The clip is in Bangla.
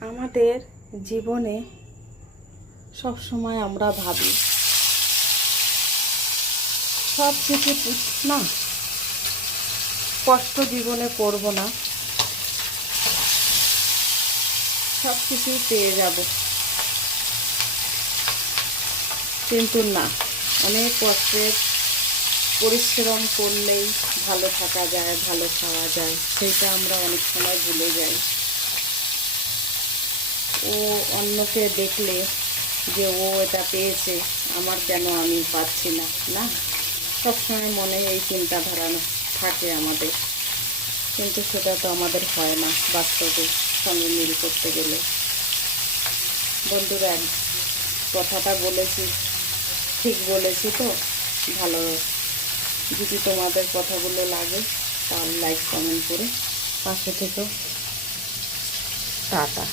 আমাদের জীবনে সব সময় আমরা ভাবি সব কিছু না, কষ্ট জীবনে করব না, সব কিছুই পেয়ে যাব। কিন্তু না, অনেক কষ্টের পরিশ্রম করলেই ভালো থাকা যায়, ভালো খাওয়া যায়, সেইটা আমরা অনেক সময় ভুলে যাই। ও অন্যকে দেখলে যে ও এটা পেয়েছে, আমার কেন আমি পাচ্ছি না, না, সবসময় মনে এই চিন্তাধারা থাকে আমাদের। কিন্তু সেটা তো আমাদের হয় না বাস্তবের সঙ্গে মিল করতে গেলে। বন্ধুরা, কথাটা বলেছি ঠিক বলেছি তো? ভালো, যদি তোমাদের কথাগুলো লাগে তাহলে লাইক কমেন্ট করে পাশে থেকেও। টাটা।